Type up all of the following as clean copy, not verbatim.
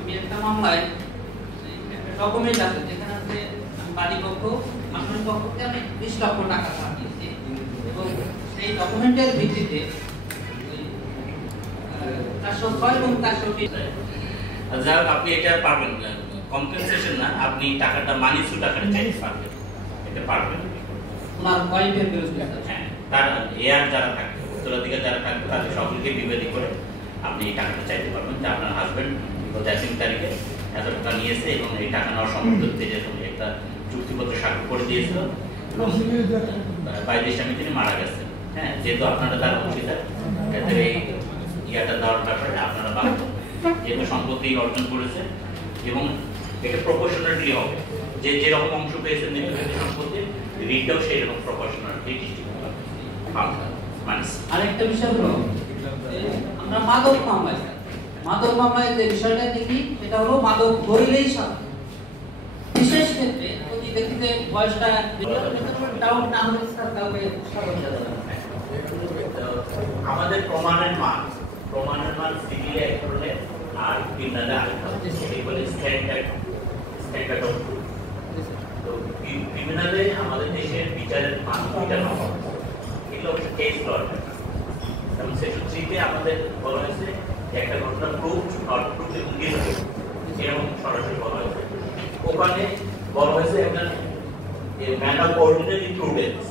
আমি একটা মামলায় একটা ডকুমেন্ট আছে যেখানে আছে বাদীপক্ষ আসামি পক্ষকে আমি 20 লক্ষ টাকা পাঠিয়েছি এবং সেই ডকুমেন্টের ভিত্তিতে 406 এবং 420 যাই হোক আপনি এটা পারবেন, কম্পেনসেশন না, আপনি টাকাটা মানি সুট আকারে চাইতে পারবেন, এটা পারবেন। ওনার ওয়াইফের বিরুদ্ধে হ্যাঁ, তার এয়ার যারা থাকবে, উত্তরাধিকার যারা থাকবে তাদের সকলকে বিবাদী করে আপনি এই টাকাটা চাইতে পারবেন যে আপনার হাজবেন্ড গত 1 তারিখে এত টাকা নিয়েছে এবং এই টাকা নেওয়ার সম্পর্কে যেরকম একটা চুক্তিপত্র স্বাক্ষর করে দিয়েছিল এবং বাইরে স্বামী তিনি মারা গেছেন। হ্যাঁ, যেহেতু আপনারা তার অংশীদার, এদের এই ইয়াটা দেওয়ার ব্যাপারে আপনারা বাধ্য, যেহেতু সম্পত্তি অর্জন করেছে এবং এটা প্রপোর্শনালি হবে, যে যেরকম অংশ পেয়েছেন নির্বাচিত সম্পত্তির রিটাও সেই রকম প্রপোর্শনালি ডিস্ট্রিবিউট হবে। আরেকটা বিষয় হলো আমরা মাদক মামলায় যে বিষয়টা দেখি সেটা হলো মাদক ধরলেই সব বিশেষ ক্ষেত্রে যদি দেখি যে বয়সটা ডাউট না হলে স্যার কাউকে আমাদের প্রমাণের মান সিভিলে এক ধরনের আর ক্রিমিনালে আরেকটা, এই বলে স্ট্যান্ডার্ড অফ প্রুফ। তো ক্রিমিনালে আমাদের দেশের বিচারের মান দুইটা নম্বর, এগুলো হচ্ছে কেস ল। এবং সেকশন 3 তে আমাদের বলা হয়েছে একটা ঘটনা প্রুফ নট প্রুফ এবং গিলটি, এরকম সরাসরি বলা হয়েছে। ওখানে বলা হয়েছে একটা ম্যান অফ অর্ডিনারি প্রুডেন্স,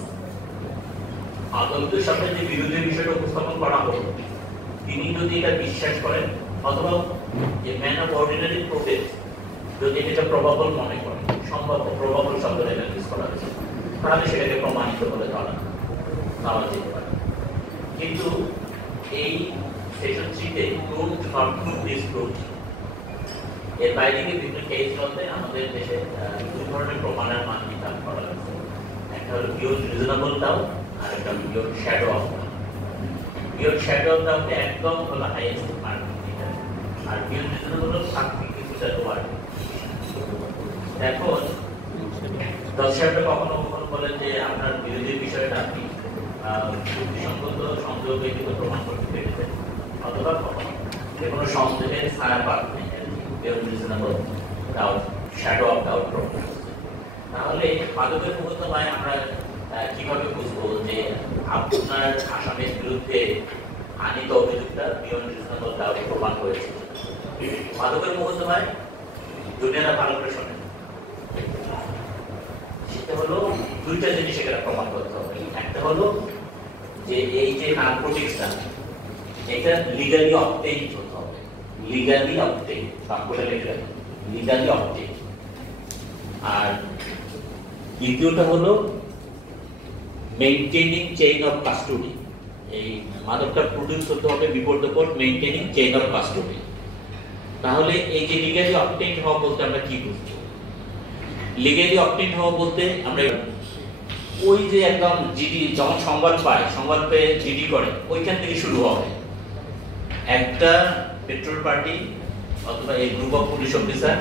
আদালতের সামনে যে বিরোধী বিষয়টা উপস্থাপন করা হলো তিনি যদি এটা বিশ্বাস করেন অথবা যে ম্যান অফ অর্ডিনারি প্রুডেন্স যদি এটা প্রবাবল মনে করেন, সম্ভব প্রবাবল শব্দটা ইউজ করা হয়েছে, তাহলে সেটাকে প্রমাণিত বলে ধরা নেওয়া যেতে পারে। কিন্তু এই সেকশন 3 তে প্রুফ নট প্রুফ ডিসপ্রুভ, এর বাইরে বিভিন্ন কেস লতে আমাদের দেশে দুই ধরনের প্রমাণের মান নির্ধারণ করা হয়েছে। একটা হলো বিয়ন্ড রিজনেবল ডাউট আর একটা হলো beyond shadow of doubt. Beyond shadow of doubt একদম হলো হাইয়েস্ট মার্ক, আর বিয়ন্ড রিজনেবল হলো সাংঘাতিক কিছুটা লোয়ার। এখন দর্শকরা কখনো কখনো বলেন যে আপনার বিরোধী বিষয়টা আপনি যুক্তিসঙ্গত সন্দেহ ব্যক্তিগত প্রমাণ করতে পেরেছেন, অথবা কখনো যে কোনো সন্দেহের ছায়া পাবেন reasonable doubt, shadow of doubt প্রমাণ। তাহলে মাদকের মোকদ্দমায় আমরা কিভাবে বুঝবো যে আপনার আসামির বিরুদ্ধে আনিত অভিযোগটা বিয়ন্ড রিজনেবল ডাউট প্রমাণ হয়েছে? মাদকের মোকদ্দমায় দুনিয়াটা ভালো করে শোনেন, সেটা হলো দুইটা জিনিস এখানে প্রমাণ করতে হবে। একটা হলো যে এই যে নার্কোটিক্সটা এটা লিগালি অবটেইন হতে হবে, লিগালি অবটেইন, বাক্যটা লিখে লিগালি অবটেইন। আর দ্বিতীয়টা হলো মেইনটেইনিং চেইন অফ কাস্টডি, এই মাদকটা প্রডিউস হতে হবে before the court, maintaining chain of custody. তাহলে এই যে লিগালি অবটেইন হওয়া বলতে আমরা কি বুঝবো? লিগালি অবটেইন হওয়া বলতে আমরা ওই যে একদম জিডি যখন সংবাদ পেয়ে জিডি করে ওইখান থেকে শুরু হবে। একটা পেট্রোল পার্টি অথবা এই গ্রুপ অফ পুলিশ অফিসার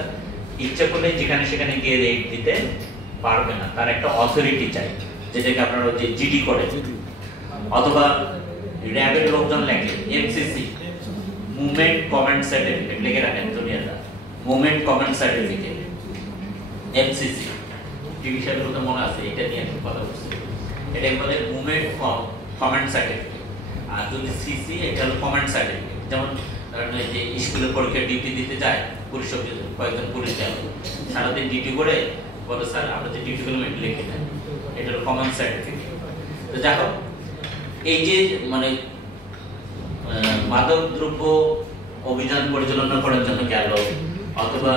ইচ্ছা করলে যেখানে সেখানে গিয়ে রেড দিতে পারবে না, তার একটা অথরিটি চাই, যেটাকে আপনারা যে জিডি করে, অথবা র্যাবের লোকজন লেখে এমসিসি, মুভমেন্ট কমেন্ট সার্টিফিকেট লিখে রাখেন দুনিয়াটা, movement comment certificate MCC. TV সাহেবের মনে আছে এটা নিয়ে একটু কথা বলছি, এটা বলে মুভমেন্ট কমেন্ট সার্টিফিকেট। আর যদি সিসি এটা হলো কমেন্ট সার্টিফিকেট, যেমন যে স্কুলের পরীক্ষায় ডিউটি দিতে যায় পুলিশ অফিসার, কয়েকজন পুলিশ যায় সারাদিন ডিউটি করে বলে স্যার আমরা যে ডিউটি করলাম এটা লিখে দেন, এটা হলো কমেন্ট সার্টিফিকেট। তো যাই হোক, এই যে মানে মাদক দ্রব্য অভিযান পরিচালনা করার জন্য গেল অথবা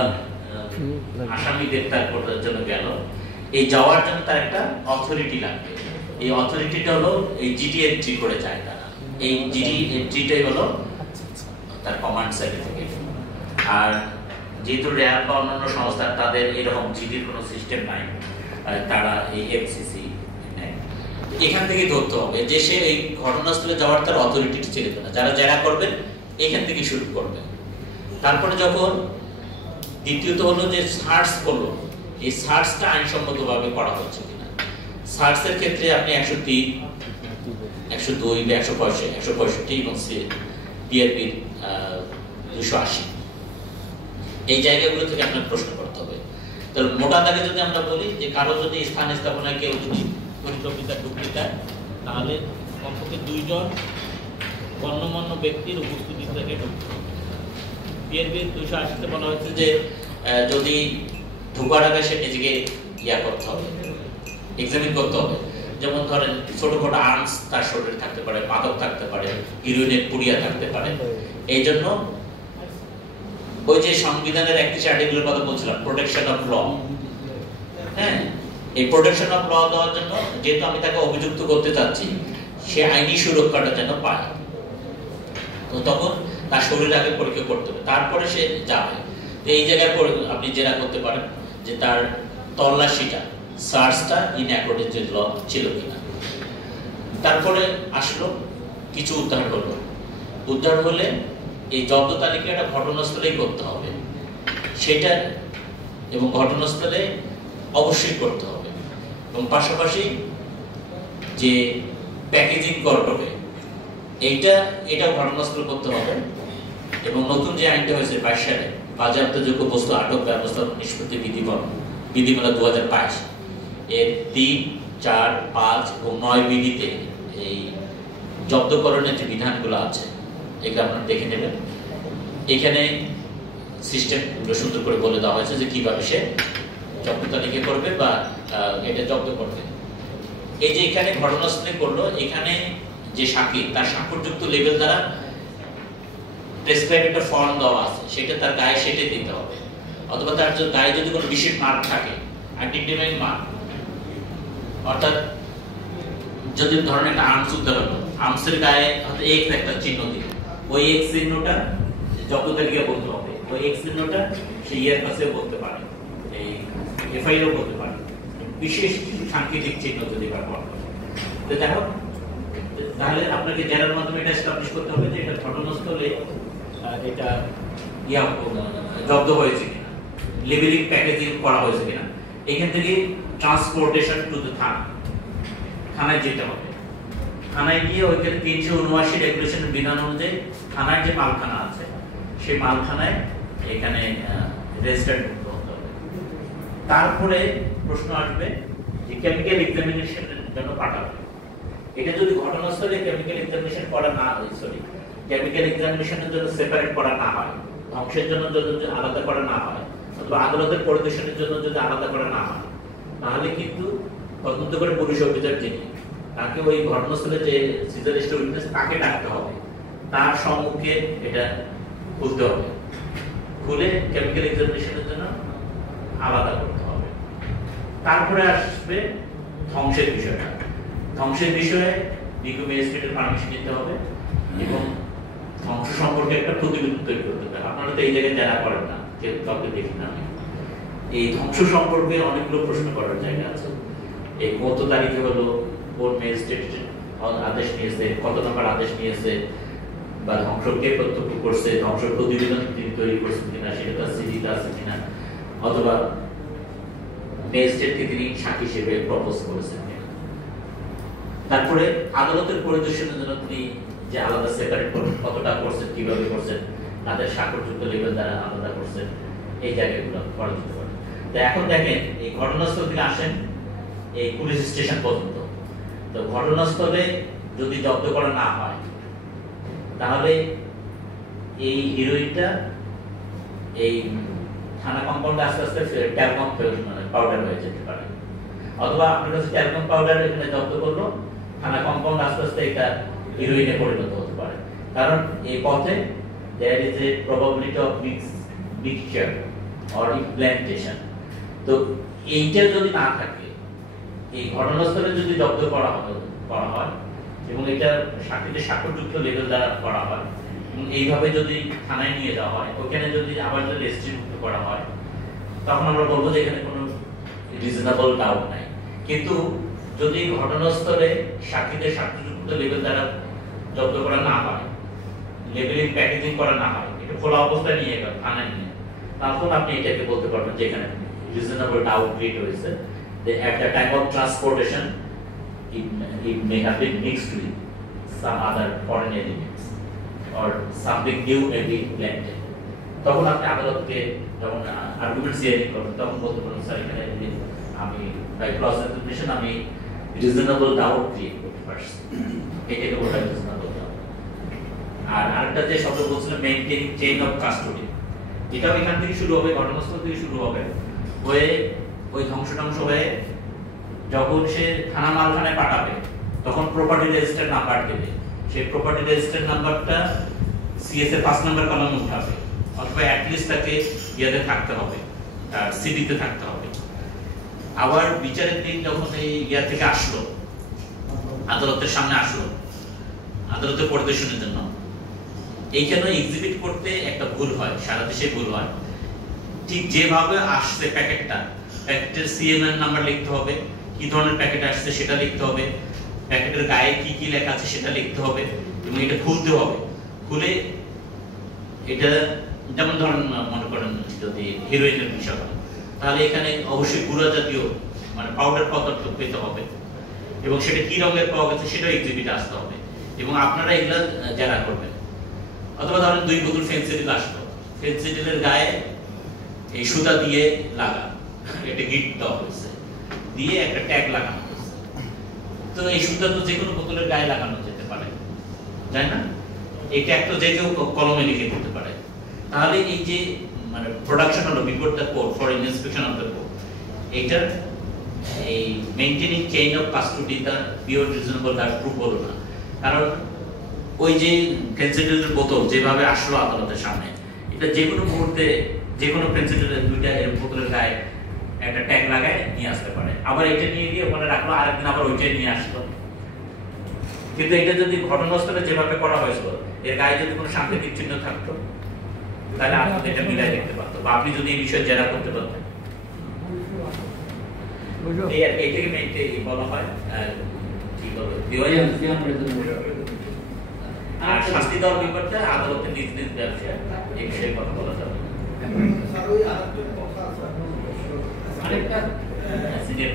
আসামি গ্রেফতার করার জন্য গেল, এই যাওয়ার জন্য তার একটা অথরিটি লাগবে। এই অথরিটিটা হলো এই জিডি এন্ট্রি করে যায় তারা, এই জিডি এন্ট্রিটাই হলো তার কমান্ড সার্টিফিকেট। আর যেহেতু র্যাব বা অন্যান্য সংস্থা তাদের এরকম জিডির কোনো সিস্টেম নাই, তারা এই এফসিসি এখান থেকে ধরতে হবে যে সে এই ঘটনাস্থলে যাওয়ার তার অথরিটি ছিল না, যারা যারা করবেন এখান থেকে শুরু করবেন। তারপরে যখন দ্বিতীয়ত হলো যে সার্চ করলো, এই সার্চটা আইনসম্মতভাবে করা হচ্ছে কিনা। সার্চের ক্ষেত্রে আপনি 103, 102 বা 165 এবং বিআরপি 280। এই জায়গাগুলো থেকে আপনার প্রশ্ন করতে হবে। তো মোটা দাগে যদি আমরা বলি যে কারো যদি স্থান স্থাপনায় কেউ যদি পরিকল্পিত ঢুকতে চায়, তাহলে কমপক্ষে 2 জন গণ্যমান্য ব্যক্তির উপস্থিতি থেকে ঢুকতে হবে। বিআরপি 280-তে বলা হয়েছে যে যদি ঢোকার আগে সে নিজেকে করতে হবে, এক্সামিন করতে হবে। যেমন ধরেন ছোটখাটো আর্মস তার শরীরে থাকতে পারে, মাদক থাকতে পারে, হিরোইনের পুড়িয়া থাকতে পারে। এই জন্য ওই যে সংবিধানের 31 আর্টিকেলের কথা বলছিলাম, প্রোটেকশন অফ ল, হ্যাঁ, এই প্রোটেকশন অফ ল দেওয়ার জন্য যেহেতু আমি তাকে অভিযুক্ত করতে চাচ্ছি, সে আইনি সুরক্ষাটা যেন পায়, তো তখন তার শরীর আগে পরীক্ষা করতে হবে, তারপরে সে যাবে। এই জায়গায় আপনি যেটা করতে পারেন যে তার তল্লাশিটা, সার্চটা ইন অ্যাকর্ডিং টু ল ছিল কিনা। তারপরে আসলো কিছু উদ্ধার হলো। উদ্ধার হলে এই জব্দ তালিকাটা ঘটনাস্থলেই করতে হবে সেটা, এবং ঘটনাস্থলে অবশ্যই করতে হবে। এবং পাশাপাশি যে প্যাকেজিং করবে এটাও ঘটনাস্থলে করতে হবে। এবং নতুন যে আইনটা হয়েছে 22 সালে, বাজেয়াপ্তযোগ্য বস্তু আটক ব্যবস্থা নিষ্পত্তি বিধিমালা 2022, এর 3, 4, 5 এবং 9 বিধিতে এই জব্দকরণের যে বিধানগুলো আছে এগুলো আপনারা দেখে নেবেন। এখানে সিস্টেমগুলো সুন্দর করে বলে দেওয়া হয়েছে যে কিভাবে সে জব্দ তালিকা করবে বা এটা জব্দ করবে। এই যে এখানে ঘটনাস্থলে করলো, এখানে যে সাক্ষী তার স্বাক্ষরযুক্ত লেবেল দ্বারা প্রেসক্রাইব একটা ফর্ম দেওয়া আছে, সেটা তার গায়ে সেটে দিতে হবে। অথবা তার গায়ে যদি কোনো বিশেষ মার্ক থাকে, আইডেন্টিফাইং মার্ক, অর্থাৎ যদি ধরেন একটা আর্মস উদ্ধার হলো, আর্মসের গায়ে হয়তো এক্স একটা চিহ্ন দিল, ওই এক্স চিহ্নটা জব্দ তালিকা বলতে হবে। ওই এক্স চিহ্নটা সে ইয়ার কাছে বলতে পারে, এই এফআইআরও বলতে পারে, বিশেষ সাংকেতিক চিহ্ন যদি ব্যবহার করে। তো দেখো, তাহলে আপনাকে জেরার মাধ্যমে এটা এস্টাবলিশ করতে হবে যে এটা ঘটনাস্থলে এটা জব্দ হয়েছে কিনা, লেবেলিং প্যাকেজিং করা হয়েছে কিনা। এখান থেকে ট্রান্সপোর্টেশন টু দ্য থানায় যেতে হবে। থানায় গিয়ে ওইখানে 379 রেগুলেশনের বিধান অনুযায়ী থানায় যে মালখানা আছে সেই মালখানায় এখানে রেজিস্টার্ড করতে হবে। তারপরে প্রশ্ন আসবে যে কেমিক্যাল এক্সামিনেশনের জন্য পাঠাবে। এটা যদি ঘটনাস্থলে কেমিক্যাল এক্সামিনেশন করা না হয়, কেমিক্যাল এক্সামিনেশনের জন্য সেপারেট করা না হয়, ধ্বংসের জন্য যদি আলাদা করা না হয়, অথবা আদালতের পরিদর্শনের জন্য যদি আলাদা করা না হয়, তাহলে কিন্তু তদন্ত করে পুলিশ অফিসার যিনি, তাকে ওই ঘটনাস্থলে যে সিজারিস্ট উইটনেস তাকে ডাকতে হবে, তার সম্মুখে এটা খুলতে হবে, খুলে কেমিক্যাল এক্সামিনেশনের জন্য আলাদা করতে হবে। তারপরে আসবে ধ্বংসের বিষয়টা। ধ্বংসের বিষয়ে ডিগ্রি ম্যাজিস্ট্রেটের পারমিশন নিতে হবে এবং ধ্বংস সম্পর্কে একটা প্রতিবেদন তৈরি করতে হবে। আপনারা তো এই জায়গায় জানা করেন না, যেহেতু কাউকে দেখি না। এই ধ্বংস সম্পর্কে অনেকগুলো প্রশ্ন করার জায়গা আছে। এই কত তারিখে হলো, কোন ম্যাজিস্ট্রেট আদেশ নিয়েছে, কত নম্বর আদেশ নিয়েছে, বা ধ্বংস কে প্রত্যক্ষ করছে, ধ্বংস প্রতিবেদন তিনি তৈরি করছেন কিনা, সেটা তার সিডিতে আছে কিনা, অথবা ম্যাজিস্ট্রেটকে তিনি সাক্ষী হিসেবে প্রপোজ করেছেন কিনা। তারপরে আদালতের পরিদর্শনের জন্য তিনি যে আলাদা সেপারেট করবেন, কতটা করছেন, কিভাবে করছেন, তাদের স্বাক্ষরযুক্ত লেভেল দ্বারা আলাদা করছেন, এই জায়গাগুলো করা যেতে পারে। তো এখন দেখেন এই ঘটনাস্থল থেকে আসেন এই পুলিশ স্টেশন পর্যন্ত। তো ঘটনাস্থলে যদি জব্দ করা না হয়, তাহলে এই হিরোইনটা এই থানা কম্পাউন্ডে আস্তে আস্তে ট্যালকম পাউডার হয়ে যেতে পারে, অথবা আপনার কাছে ট্যালকম পাউডার এখানে জব্দ করলো, থানা কম্পাউন্ড আস্তে আস্তে এটা হিরোইনে পরিণত হতে পারে। কারণ এই পথে there is a probability of mixture or implantation। তো এইটা যদি না থাকে, এই ঘটনাস্থলে যদি জব্দ করা হয় এবং এটা সাক্ষীদের স্বাক্ষরযুক্ত লেভেল দ্বারা করা হয় এবং এইভাবে যদি থানায় নিয়ে যাওয়া হয়, ওখানে যদি আবার যদি রেজিস্ট্রিমুক্ত করা হয়, তখন আমরা বলবো যে এখানে কোনো রিজনেবল ডাউট নাই। কিন্তু যদি ঘটনাস্থলে সাক্ষীদের স্বাক্ষরযুক্ত লেভেল দ্বারা জব্দ করা না হয়, লেবেলিং প্যাকেজিং করা না হয়, এটা খোলা অবস্থায় নিয়ে গেল থানায় নিয়ে, তখন আপনি এটাকে বলতে পারবেন যে এখানে রিজনেবল ডাউট ক্রিয়েট হয়েছে যে at the time of transportation it may have been mixed with some other foreign elements। or something new may be planted. তখন আপনি আদালতকে যখন আর্গুমেন্টস হিয়ারিং করবেন তখন বলতে পারেন স্যার এখানে আমি বাই ক্রস এক্সামিনেশন আমি রিজনেবল ডাউট ক্রিয়েট করতে পারছি, এটাকে বলা হয় রিজনেবল ডাউট। আর আরেকটা যে শব্দ বলছিলাম মেইনটেইনিং চেইন অফ কাস্টডি, এটাও এখান থেকে শুরু হবে, ঘটনাস্থল থেকে শুরু হবে, হয়ে ওই ধ্বংস হয়ে যখন সে থানা মালখানায় পাঠাবে তখন প্রপার্টি রেজিস্টার নাম্বার দেবে, সেই প্রপার্টি রেজিস্টার নাম্বারটা সিএস এর 5 নম্বর কলামে উঠাবে, অথবা অ্যাটলিস্ট তাকে ইয়াতে থাকতে হবে, সিডিতে থাকতে হবে। আবার বিচারের দিন যখন এই ইয়া থেকে আসলো, আদালতের সামনে আসলো, আদালতের পরিদর্শনের জন্য, এইখানে এক্সিবিট করতে একটা ভুল হয়, সারা দেশে ভুল হয়। ঠিক যেভাবে আসছে প্যাকেটের সিএমএন নাম্বার লিখতে হবে, কি ধরনের প্যাকেট আসছে সেটা লিখতে হবে, প্যাকেটের গায়ে কি কি লেখা আছে সেটা লিখতে হবে, এবং এটা খুলতে হবে। খুলে এটা যেমন ধরেন মনে করেন যদি হিরোইনের বিষয় হয় তাহলে এখানে অবশ্যই গুঁড়া জাতীয় মানে পাউডার পদার্থ পেতে হবে, এবং সেটা কি রঙের পাওয়া গেছে সেটাও এক্সিবিটে আসতে হবে, এবং আপনারা এগুলা জেরা করবেন। অথবা ধরেন 2 বোতল ফেন্সিডিল আসলো, ফেন্সিডিলের গায়ে এই সুতা দিয়ে লাগা, এটা গিট দেওয়া হয়েছে, দিয়ে একটা ট্যাগ লাগানো হয়েছে। তো এই সুতা তো যে কোনো বোতলের গায়ে লাগানো যেতে পারে, তাই না? এই ট্যাগ তো যে কেউ কলমে লিখে দিতে পারে। তাহলে এই যে মানে প্রোডাকশন হলো before the court for inspection of the court, এইটার এই maintaining chain of custody the pure reasonable doubt proof হলো না, কারণ ওই যে ফেন্সিডিলের বোতল যেভাবে আসলো আদালতের সামনে, এটা যে কোনো মুহূর্তে যে কোনো ফেন্সিডিলের 2টা এর বোতলের গায়ে একটা ট্যাগ লাগায় নিয়ে আসতে পারে, আবার এটা নিয়ে গিয়ে ওখানে রাখলো, আরেকদিন আবার ওইটাই নিয়ে আসলো। কিন্তু এটা যদি ঘটনাস্থলে যেভাবে করা হয়েছিল, এর গায়ে যদি কোনো সাংকেতিক চিহ্ন থাকতো তাহলে আপনি এটা মিলাই দেখতে পারতো, বা আপনি যদি এই বিষয়ে জেরা করতে পারতেন। এইটাকে মেইনটেইন বলা হয় কি বলে আর শাস্তি দেওয়ার ব্যাপারটা আদালতের নিজ নিজ ব্যবসা, এই বিষয়ে কথা বলা যাবে। আরেকটা সিনিয়র